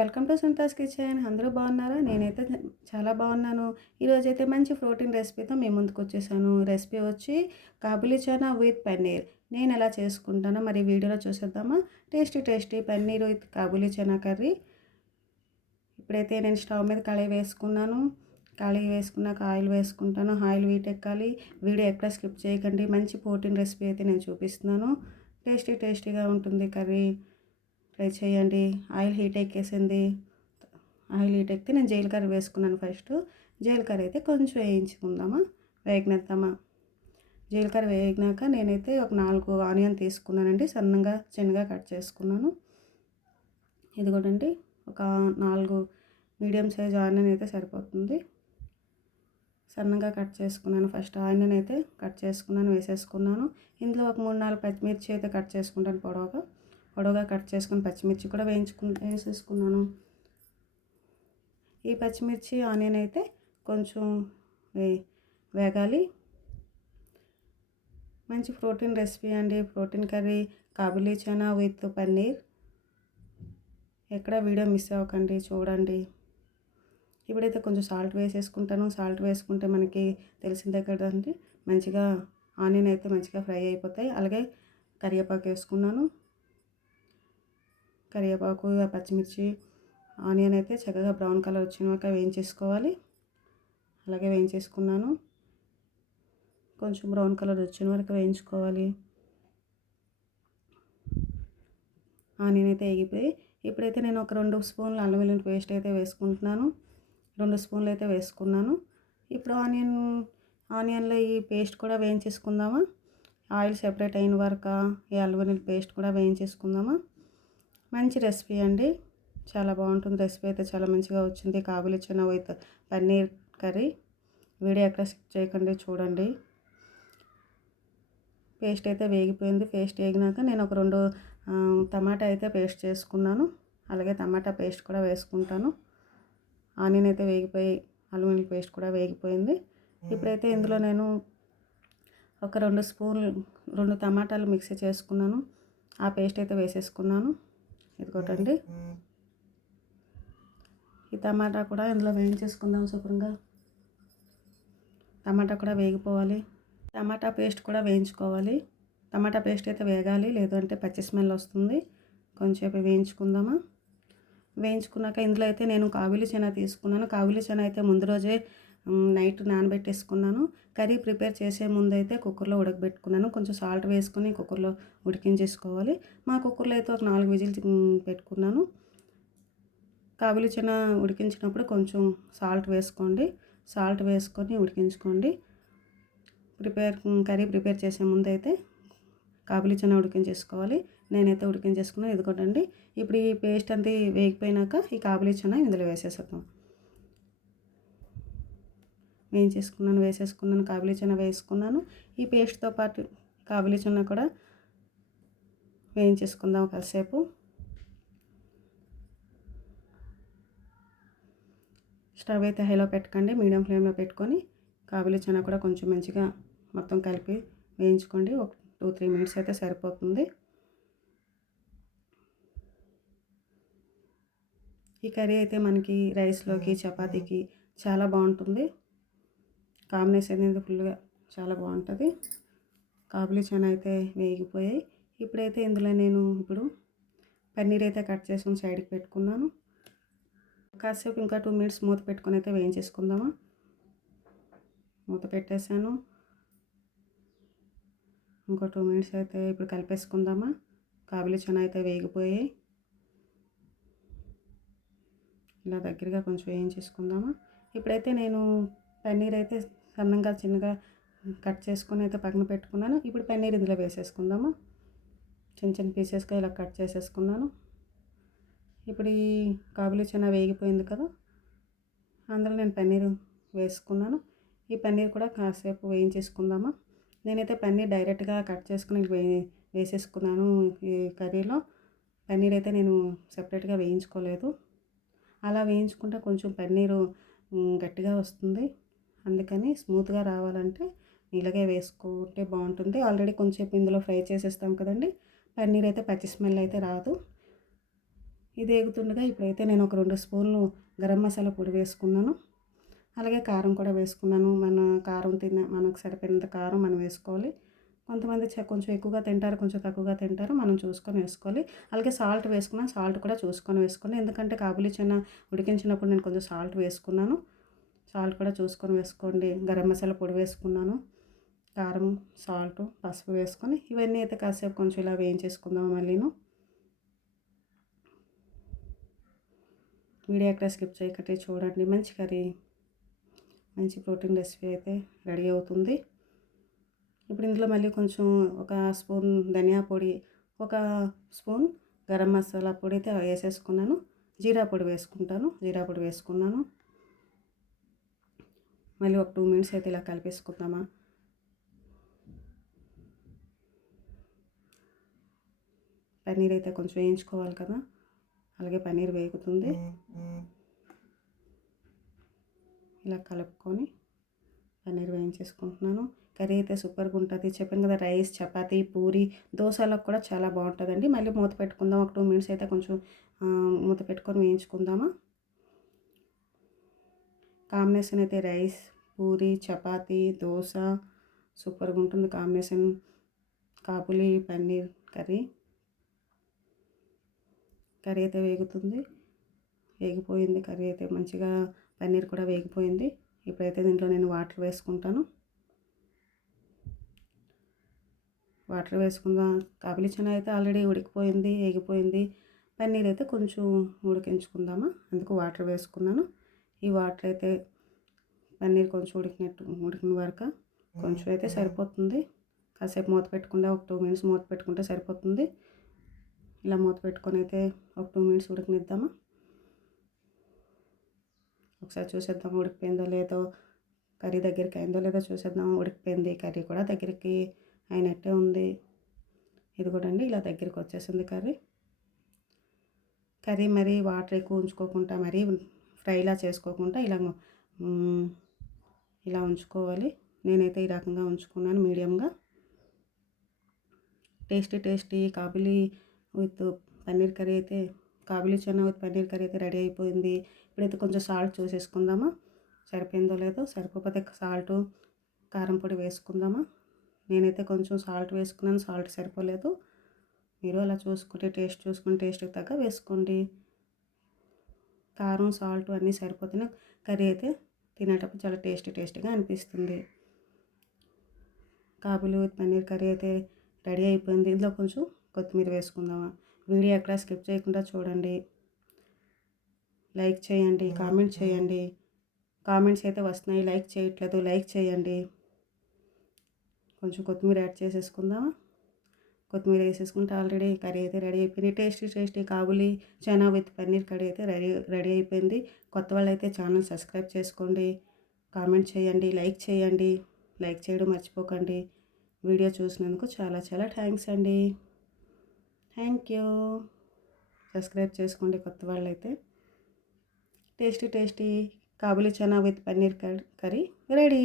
Welcome to సుంతాస్ kitchen. అందరూ బాగున్నారా? నేనైతే చాలా బాగున్నాను. ఈరోజైతే మంచి ప్రోటీన్ రెసిపీతో మేము ముందుకు వచ్చేసాను. రెసిపీ వచ్చి కాబులి చనా విత్ పన్నీర్. నేను ఎలా చేసుకుంటానో మరి వీడియోలో చూసేద్దామా? Tasty tasty paneer with kabuli chana curry. ఇప్పుడైతే నేను స్టవ్ మీద కళాయి వేసుకున్నాను. కళాయి వేసుకున్నాక ఆయిల్ వేసుకుంటాను. ఆయిల్ వీటెక్కాలి వీడియో ఎక్కడ స్కిప్ చేయకండి. మంచి ప్రోటీన్ రెసిపీ అయితే నేను చూపిస్తున్నాను. టేస్టీ టేస్టీగా ఉంటుంది కర్రీ. ట్రై చేయండి. ఆయిల్ హీట్ ఎక్కేసింది. ఆయిల్ హీట్ ఎక్కితే నేను జీలకర్ర వేసుకున్నాను ఫస్ట్ జీలకర్ర అయితే కొంచెం వేయించుకుందామా? వేగినద్దామా జీలకర్ర వేగినాక నేనైతే ఒక నాలుగు ఆనియన్ తీసుకున్నానండి. సన్నగా చిన్నగా కట్ చేసుకున్నాను. ఇది కూడా అండి ఒక నాలుగు మీడియం సైజ్ ఆనియన్ అయితే సరిపోతుంది. సన్నగా కట్ చేసుకున్నాను ఫస్ట్ ఆనియన్ అయితే కట్ చేసుకున్నాను వేసేసుకున్నాను. ఇందులో ఒక మూడు నాలుగు పచ్చిమిర్చి అయితే కట్ చేసుకుంటాను పొడవుగా. పొడవుగా కట్ చేసుకుని పచ్చిమిర్చి కూడా వేయించుకు వేసేసుకున్నాను. ఈ పచ్చిమిర్చి ఆనియన్ అయితే కొంచెం వే వేగాలి. మంచి ప్రోటీన్ రెసిపీ అండి. Protein curry kabuli chana with paneer. ఎక్కడ వీడియో మిస్ అవ్వకండి చూడండి. ఇప్పుడైతే కొంచెం సాల్ట్ వేసేసుకుంటాను. సాల్ట్ వేసుకుంటే మనకి తెలిసిందే కదండి. మంచిగా ఆనియన్ అయితే మంచిగా ఫ్రై అయిపోతాయి. అలాగే కరివేపాకు వేసుకున్నాను. కరివేపాకు పచ్చిమిర్చి ఆనియన్ అయితే చక్కగా బ్రౌన్ కలర్ వచ్చినాక వేయించేసుకోవాలి. అలాగే వేయించేసుకున్నాను. కొంచెం బ్రౌన్ కలర్ వచ్చిన వరకు వేయించుకోవాలి. ఆనియన్ అయితే వేగిపోయి ఇప్పుడైతే నేను ఒక రెండు స్పూన్లు అల్లం వెల్లుల్లి పేస్ట్ అయితే వేసుకుంటున్నాను. రెండు స్పూన్లు అయితే వేసుకున్నాను. ఇప్పుడు ఆనియన్ ఆనియన్లో ఈ పేస్ట్ కూడా వేయించేసుకుందామా? ఆయిల్ సెపరేట్ అయిన వరకు ఈ అల్లం వెల్లుల్లి పేస్ట్ కూడా వేయించేసుకుందామా? మంచి రెసిపీ అండి. చాలా బాగుంటుంది. రెసిపీ అయితే చాలా మంచిగా వచ్చింది. Kabuli chana with paneer curry. Video ఎక్కడ స్కిప్ చేయకండి. చూడండి. పేస్ట్ అయితే వేగిపోయింది. పేస్ట్ వేగినాక నేను ఒక రెండు టమాటా అయితే పేస్ట్ చేసుకున్నాను. అలాగే టమాటా పేస్ట్ కూడా వేసుకుంటాను. ఆనియన్ అయితే వేగిపోయి అల్యూమినియం పేస్ట్ కూడా వేగిపోయింది. ఇప్పుడైతే ఇందులో నేను ఒక రెండు స్పూన్లు రెండు టమాటాలు మిక్సీ చేసుకున్నాను. ఆ పేస్ట్ అయితే వేసేసుకున్నాను. ఇదిగోటండి. ఈ టమాటా కూడా ఇందులో వేయించేసుకుందాం శుభ్రంగా. టమాటా కూడా వేగిపోవాలి. టమాటా పేస్ట్ కూడా వేయించుకోవాలి. టమాటా పేస్ట్ అయితే వేగాలి లేదంటే పచ్చి స్మెల్ వస్తుంది. కొంచెంసేపు వేయించుకుందామా? వేయించుకున్నాక ఇందులో అయితే నేను కావిలి చెన తీసుకున్నాను. కావిలి చెన అయితే ముందు రోజే నైట్ నానబెట్టేసుకున్నాను. కర్రీ ప్రిపేర్ చేసే ముందు అయితే కుక్కర్లో ఉడకబెట్టుకున్నాను. కొంచెం సాల్ట్ వేసుకొని కుక్కర్లో ఉడికించేసుకోవాలి. మా కుక్కర్లో అయితే ఒక నాలుగు విజిల్ పెట్టుకున్నాను. కాబులి చిన్న ఉడికించినప్పుడు కొంచెం సాల్ట్ వేసుకోండి. సాల్ట్ వేసుకొని ఉడికించుకోండి. ప్రిపేర్ కర్రీ ప్రిపేర్ చేసే ముందు అయితే కాబులి చిన్న ఉడికించేసుకోవాలి. నేనైతే ఉడికించేసుకున్నాను. ఇదిగోటండి ఇప్పుడు ఈ పేస్ట్ అంతా వేగిపోయినాక ఈ కాబులి చిన్న ఇందులో వేసేసేద్దాం. వేయించేసుకున్నాను వేసేసుకున్నాను కాబిలి చెన్న వేసుకున్నాను. ఈ పేస్ట్తో పాటు కాబిలి చెన్న కూడా వేయించేసుకుందాం కాసేపు. స్టవ్ అయితే హైలో పెట్టకండి మీడియం ఫ్లేమ్లో పెట్టుకొని కాబిలి చెన్న కూడా కొంచెం మంచిగా మొత్తం కలిపి వేయించుకోండి. ఒక టూ త్రీ మినిట్స్ అయితే సరిపోతుంది. ఈ కర్రీ అయితే మనకి రైస్లోకి చపాతీకి చాలా బాగుంటుంది. కాంబినేషన్ అనేది ఫుల్గా చాలా బాగుంటుంది. కాబులి చనా అయితే వేగిపోయాయి. ఇప్పుడైతే ఇందులో నేను ఇప్పుడు పన్నీర్ అయితే కట్ చేసుకుని సైడ్కి పెట్టుకున్నాను. కాసేపు ఇంకా టూ మినిట్స్ మూత పెట్టుకొని అయితే వేయించేసుకుందామా? మూత పెట్టేశాను. ఇంకో టూ మినిట్స్ అయితే ఇప్పుడు కలిపేసుకుందామా? కాబులి చనా అయితే వేగిపోయాయి. ఇలా దగ్గరగా కొంచెం వేయించేసుకుందామా? ఇప్పుడైతే నేను పన్నీర్ అయితే సన్నంగా చిన్నగా కట్ చేసుకుని అయితే పక్కన పెట్టుకున్నాను. ఇప్పుడు పన్నీర్ ఇందులో వేసేసుకుందాము. చిన్న చిన్న పీసెస్గా ఇలా కట్ చేసేసుకున్నాను. ఇప్పుడు ఈ కాబులి చిన్న వేగిపోయింది కదా అందులో నేను పన్నీర్ వేసుకున్నాను. ఈ పన్నీర్ కూడా కాసేపు వేయించేసుకుందామా. నేనైతే పన్నీర్ డైరెక్ట్గా కట్ చేసుకుని వే వేసేసుకున్నాను ఈ కర్రీలో. పన్నీర్ అయితే నేను సపరేట్గా వేయించుకోలేదు. అలా వేయించుకుంటే కొంచెం పన్నీరు గట్టిగా వస్తుంది. అందుకని స్మూత్గా రావాలంటే ఇలాగే వేసుకుంటే బాగుంటుంది. ఆల్రెడీ కొంచెం ఇందులో ఫ్రై చేసేస్తాం కదండి. పన్నీర్ అయితే పచ్చి స్మెల్ అయితే రాదు. ఇది ఎగుతుండగా ఇప్పుడైతే నేను ఒక రెండు స్పూన్లు గరం మసాలా పొడి వేసుకున్నాను. అలాగే కారం కూడా వేసుకున్నాను. మన కారం తిన్న మనకు సరిపోయినంత కారం మనం వేసుకోవాలి. కొంతమంది కొంచెం ఎక్కువగా తింటారు కొంచెం తక్కువగా తింటారు. మనం చూసుకొని వేసుకోవాలి. అలాగే సాల్ట్ వేసుకున్నాను. సాల్ట్ కూడా చూసుకొని వేసుకోండి. ఎందుకంటే కాబులి చిన్న ఉడికించినప్పుడు నేను కొంచెం సాల్ట్ వేసుకున్నాను. సాల్ట్ కూడా చూసుకొని వేసుకోండి. గరం మసాలా పొడి వేసుకున్నాను. కారం సాల్ట్ పసుపు వేసుకొని ఇవన్నీ అయితే కాసేపు కొంచెం ఇలా వేయించేసుకుందాం మళ్ళీను. వీడియో ఎక్కడ స్కిప్ చేయకటే చూడండి. మంచి కర్రీ మంచి ప్రోటీన్ రెసిపీ అయితే రెడీ అవుతుంది. ఇప్పుడు ఇందులో మళ్ళీ కొంచెం ఒక స్పూన్ ధనియా పొడి ఒక స్పూన్ గరం మసాలా పొడి అయితే వేసేసుకున్నాను. జీరా పొడి వేసుకుంటాను. జీరా పొడి వేసుకున్నాను. మళ్ళీ ఒక టూ మినిట్స్ అయితే ఇలా కలిపేసుకుందామా? పన్నీర్ అయితే కొంచెం వేయించుకోవాలి కదా? అలాగే పన్నీర్ వేగుతుంది. ఇలా కలుపుకొని పన్నీర్ వేయించేసుకుంటున్నాను. కర్రీ అయితే సూపర్గా ఉంటుంది. చెప్పాను కదా రైస్ చపాతి పూరి దోశలకు కూడా చాలా బాగుంటుందండి. మళ్ళీ మూత పెట్టుకుందాం. ఒక టూ మినిట్స్ అయితే కొంచెం మూత పెట్టుకొని వేయించుకుందామా? కాంబినేషన్ అయితే రైస్ పూరి చపాతి దోశ సూపర్గా ఉంటుంది combination. Kabuli paneer curry. Curry అయితే వేగుతుంది. వేగిపోయింది కర్రీ అయితే మంచిగా. పన్నీర్ కూడా వేగిపోయింది. ఇప్పుడైతే దీంట్లో నేను వాటర్ వేసుకుంటాను. వాటర్ వేసుకుందాం? కాబిలి చనా అయితే ఆల్రెడీ ఉడికిపోయింది ఎగిపోయింది పన్నీర్ అయితే కొంచెం ఉడికించుకుందామా? అందుకు వాటర్ వేసుకున్నాను. ఈ వాటర్ అయితే పన్నీర్ కొంచెం ఉడికినట్టు ఉడికిన వరకు కొంచెం అయితే సరిపోతుంది. కాసేపు మూత పెట్టుకుంటే ఒక టూ మినిట్స్ మూత పెట్టుకుంటే సరిపోతుంది. ఇలా మూత పెట్టుకొని అయితే ఒక టూ మినిట్స్ ఉడికినిద్దామా? ఒకసారి చూసేద్దాం ఉడికిపోయిందో లేదో కర్రీ దగ్గరికి అయిందో లేదో చూసేద్దాం ఉడికిపోయింది. కర్రీ కూడా దగ్గరికి అయినట్టే ఉంది. ఇది కూడా అండి ఇలా దగ్గరికి వచ్చేసింది కర్రీ. కర్రీ మరీ వాటర్ ఎక్కువ ఉంచుకోకుండా మరీ ఫ్రైలా చేసుకోకుండా ఇలా ఇలా ఉంచుకోవాలి. నేనైతే ఈ రకంగా ఉంచుకున్నాను మీడియంగా. Tasty tasty kabuli with paneer curry అయితే కాబిలి చెన్న విత్ పన్నీర్ కర్రీ అయితే రెడీ అయిపోయింది. ఇప్పుడైతే కొంచెం సాల్ట్ చూసేసుకుందామా? సరిపోయిందో లేదో సరిపోతే సాల్ట్ కారం పొడి వేసుకుందామా? నేనైతే కొంచెం సాల్ట్ వేసుకున్నాను సాల్ట్ సరిపోలేదు. మీరు అలా చూసుకుంటే టేస్ట్ చూసుకుని టేస్ట్కి తగ్గ వేసుకోండి. కారం సాల్ట్ అన్నీ సరిపోతున్న కర్రీ అయితే తినేటప్పుడు చాలా టేస్టీ టేస్టీగా అనిపిస్తుంది. కాబులు పన్నీర్ కర్రీ అయితే రెడీ అయిపోయింది. ఇందులో కొంచెం కొత్తిమీర వేసుకుందామా? వీడియో ఎక్కడ స్కిప్ చేయకుండా చూడండి. లైక్ చేయండి కామెంట్ చేయండి. కామెంట్స్ అయితే వస్తున్నాయి. లైక్ చేయట్లేదు లైక్ చేయండి. కొంచెం కొత్తిమీర యాడ్ చేసేసుకుందామా? కొత్తిమీర వేసేసుకుంటే ఆల్రెడీ కర్రీ అయితే రెడీ అయిపోయింది. Tasty tasty kabuli chana with paneer curry అయితే రెడీ రెడీ అయిపోయింది. కొత్త వాళ్ళు అయితే ఛానల్ సబ్స్క్రైబ్ చేసుకోండి. కామెంట్ చేయండి లైక్ చేయండి. లైక్ చేయడం మర్చిపోకండి. వీడియో చూసినందుకు చాలా చాలా థ్యాంక్స్ అండి. Thank you. సబ్స్క్రైబ్ చేసుకోండి కొత్త వాళ్ళు అయితే tasty tasty kabuli chana with paneer curry ready.